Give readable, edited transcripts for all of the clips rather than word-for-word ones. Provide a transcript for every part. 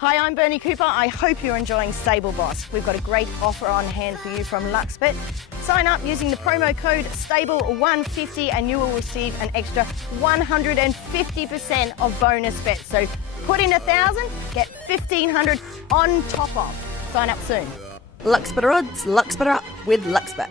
Hi, I'm Bernie Cooper. I hope you're enjoying Stable Boss. We've got a great offer on hand for you from Luxbet. Sign up using the promo code STABLE150 and you will receive an extra 150% of bonus bets. So put in 1,000, get 1,500 on top of. Sign up soon. Luxbet odds, Luxbet up with Luxbet.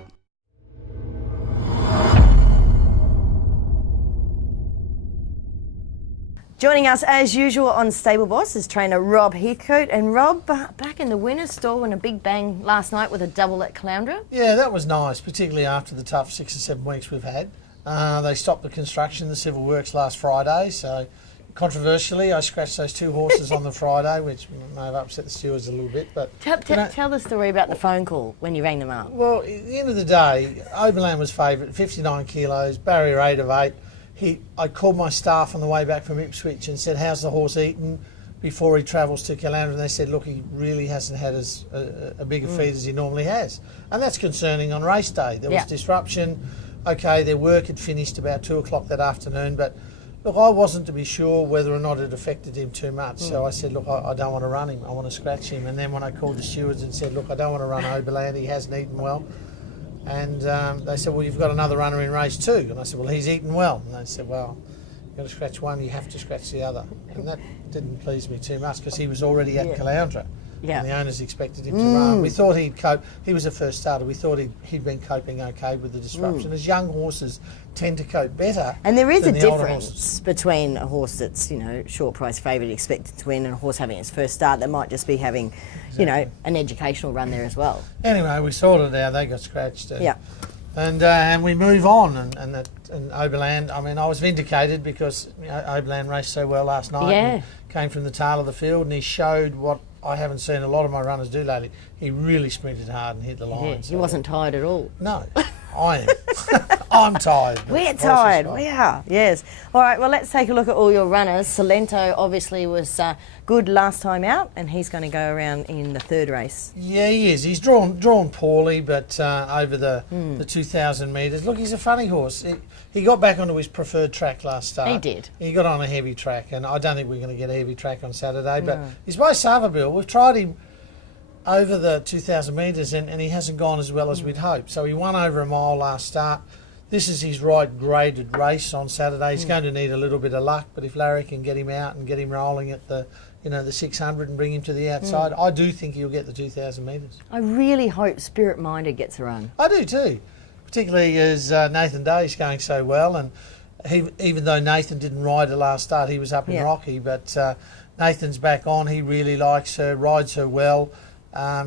Joining us as usual on Stable Boss is trainer Rob Heathcote. And Rob, back in the winner's stall in a big bang last night with a double at Caloundra. Yeah, that was nice, particularly after the tough 6 or 7 weeks we've had. They stopped the construction, the civil works last Friday, so controversially I scratched those 2 horses on the Friday, which may have upset the stewards a little bit. But Tell the story about the phone call when you rang them up. Well, at the end of the day, Oberland was favourite, 59 kilos, barrier 8 of 8. I called my staff on the way back from Ipswich and said, how's the horse eaten before he travels to Caloundra? And they said, look, he really hasn't had a bigger feed as he normally has. And that's concerning on race day. There was disruption. Okay, their work had finished about 2 o'clock that afternoon, but look, I wasn't to be sure whether or not it affected him too much. So I said, look, I don't want to run him. I want to scratch him. And then when I called the stewards and said, look, I don't want to run Oberland, he hasn't eaten well. And they said, well, you've got another runner in race 2. And I said, well, he's eaten well. And they said, well, you've got to scratch one, you have to scratch the other. And that didn't please me too much because he was already at Caloundra. And the owners expected him to run. We thought he'd cope. He was a first starter. We thought he'd been coping okay with the disruption. As young horses tend to cope better. And there is a than the older difference horses. between a horse that's, short price favourite expected to win and a horse having its first start that might just be having, an educational run there as well. Anyway, we sorted it out. They got scratched. And we move on. And Oberland, I mean, I was vindicated because Oberland raced so well last night. And came from the tail of the field and he showed what I haven't seen a lot of my runners do lately. He really sprinted hard and hit the line. Yeah, he wasn't tired at all. No, I am. I'm tired. We're tired. We are, yes. All right, well, let's take a look at all your runners. Salento obviously was good last time out and he's going to go around in the 3rd race. Yeah, he is. He's drawn poorly, but over the 2,000 metres. Look, he's a funny horse. He got back onto his preferred track last start. He did. He got on a heavy track, and I don't think we're going to get a heavy track on Saturday, but he's by Savabeel. We've tried him over the 2,000 metres, and he hasn't gone as well as we'd hoped. So he won over a mile last start. This is his right graded race on Saturday. He's going to need a little bit of luck, but if Larry can get him out and get him rolling at the 600 and bring him to the outside, I do think he'll get the 2,000 metres. I really hope Spirit Minded gets a run. I do too, particularly as Nathan Day's going so well, and even though Nathan didn't ride the last start, he was up in Rocky, but Nathan's back on. He really likes her, rides her well.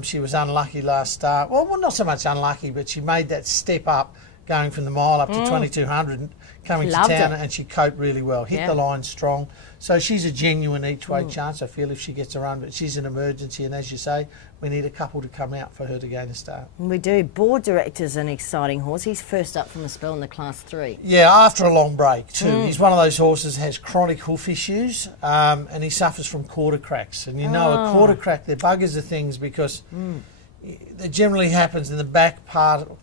She was unlucky last start. Well, not so much unlucky, but she made that step up going from the mile up to 2,200 coming to town, and she coped really well, hit the line strong. So she's a genuine each-way chance, I feel, if she gets a run, but she's an emergency, and as you say, we need a couple to come out for her to gain a start. We do. Board Director's an exciting horse. He's first up from a spell in the Class 3. Yeah, after a long break too. He's one of those horses that has chronic hoof issues, and he suffers from quarter cracks. And a quarter crack, they're buggers of things because it generally happens in the back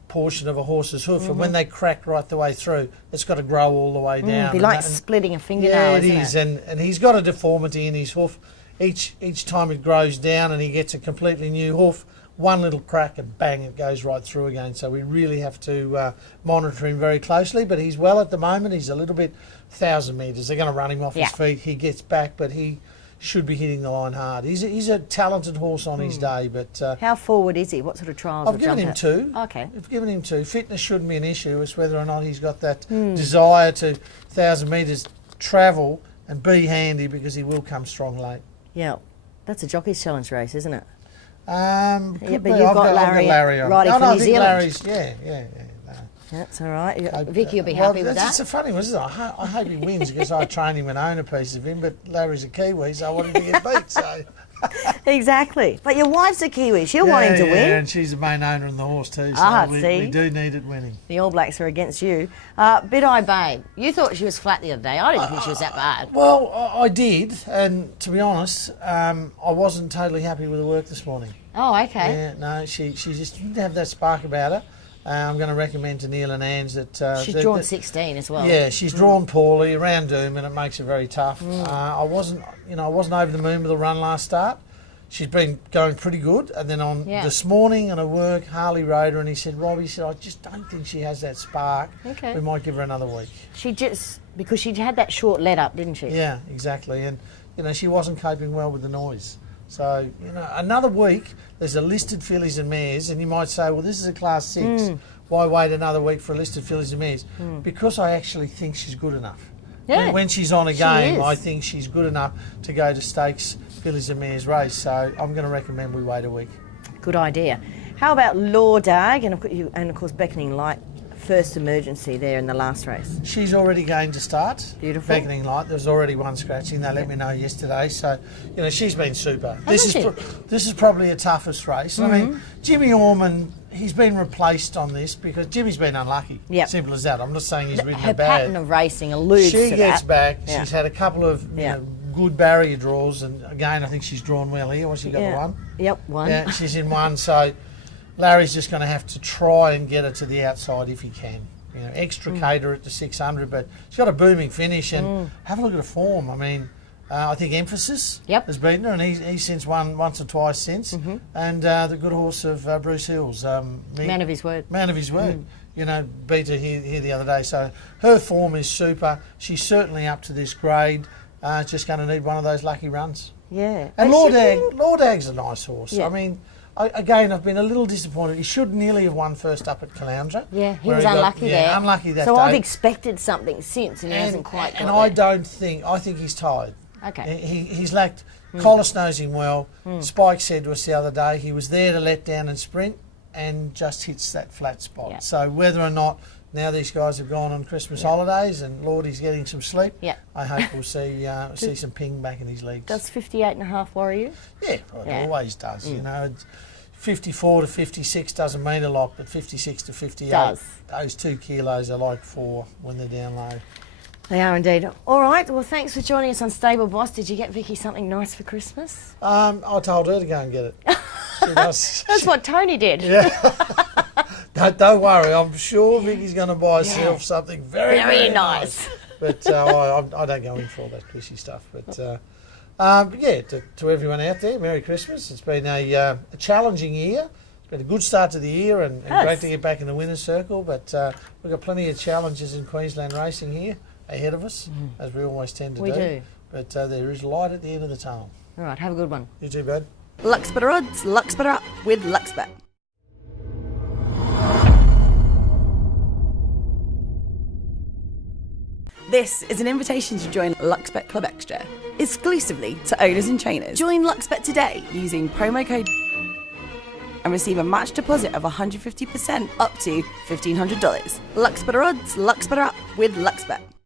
portion of a horse's hoof, and when they crack right the way through, it's got to grow all the way down. It'd be like splitting a fingernail, isn't it? Yeah, it is, and he's got a deformity in his hoof. Each time it grows down and he gets a completely new hoof, one little crack and bang, it goes right through again. So we really have to monitor him very closely, but he's well at the moment. He's a little bit 1,000 metres. They're going to run him off his feet. He gets back, but he should be hitting the line hard. He's a talented horse on his day, but... how forward is he? What sort of trials? I've given him 2. Okay. I've given him 2. Fitness shouldn't be an issue. It's whether or not he's got that desire to 1,000 metres travel and be handy, because he will come strong late. Yeah. That's a Jockey's Challenge race, isn't it? But you've got Larry on. riding for New Zealand. Larry's, yeah. That's all right. Vicky will be happy with that. It's a funny one, isn't it? I hope he wins because I train him and own a piece of him, but Larry's a Kiwi, so I want him to get beat. So. Exactly. But your wife's a Kiwi. She'll want him to win. Yeah, and she's the main owner in the horse too, so we do need it winning. The All Blacks are against you. Bid Eye Babe, you thought she was flat the other day. I didn't think she was that bad. Well, I did, and to be honest, I wasn't totally happy with the work this morning. Oh, okay. Yeah, no, she just didn't have that spark about her. I'm going to recommend to Neil and Ange that... she's drawn 16 as well. Yeah, she's drawn poorly around Doom, and it makes it very tough. I wasn't over the moon with the run last start. she's been going pretty good. And then on this morning on her work, Harley rode her and he said, Robbie said, I just don't think she has that spark. Okay. We might give her another week. Because she had that short let up, didn't she? Yeah, exactly. And, she wasn't coping well with the noise. So, another week, there's a listed fillies and mares, and you might say, well, this is a class 6. Why wait another week for a listed fillies and mares? Because I actually think she's good enough. Yeah. When she's on a game, I think she's good enough to go to stakes fillies and mares race. So I'm going to recommend we wait a week. Good idea. How about Law Dag and of course Beckoning Light? First emergency there in the last race. She's already going to start. Beautiful. Beckoning Light. There's already one scratching. They let me know yesterday. So, she's been super. This is probably her toughest race. I mean, Jimmy Orman, he's been replaced on this because Jimmy's been unlucky. Yep. Simple as that. I'm not saying he's ridden Her a bad. pattern of racing alludes She to gets that. back. Yeah. She's had a couple of good barrier draws, and again, I think she's drawn well here. She got the one? Yep, one. Yeah, she's in one. So Larry's just going to have to try and get her to the outside if he can. Extricate her at the 600, but she's got a booming finish, and have a look at her form. I mean, I think Emphasis has beaten her, and he's since won once or twice since. And the good horse of Bruce Hills, Man of his word. Man of his word. Beat her here the other day. So her form is super. She's certainly up to this grade. Just going to need one of those lucky runs. Yeah. And Lord Ag's a nice horse. Yeah. I mean, I've been a little disappointed. He should nearly have won first up at Caloundra. Yeah, he was unlucky there. Unlucky that so day. I've expected something since, and he hasn't quite got And I think he's tired. Okay. He's lacked. Collis knows him well. Spike said to us the other day he was there to let down and sprint, and just hits that flat spot. Yeah. So whether or not now these guys have gone on Christmas holidays and Lordie's getting some sleep, I hope we'll see some ping back in his legs. Does 58.5 worry you? Yeah, it always does. It's 54 to 56 doesn't mean a lot, but 56 to 58, does. Those 2 kilos are like 4 when they're down low. They are indeed. All right, well, thanks for joining us on Stable Boss. Did you get Vicky something nice for Christmas? I told her to go and get it. She does. That's what Tony did. Yeah. Don't worry, I'm sure Vicky's going to buy herself something very, very nice. But I don't go in for all that Chrissy stuff. But to everyone out there, Merry Christmas. It's been a challenging year. It's been a good start to the year and great to get back in the winner's circle. But we've got plenty of challenges in Queensland racing here ahead of us, as we always tend to do. We do. But there is light at the end of the tunnel. All right, have a good one. You too, bud. Lux Better Odds, Lux Better Up with LuxBet. This is an invitation to join LuxBet Club Extra, exclusively to owners and trainers. Join LuxBet today using promo code and receive a match deposit of 150% up to $1,500. Lux Better Odds, Lux Better Up with LuxBet.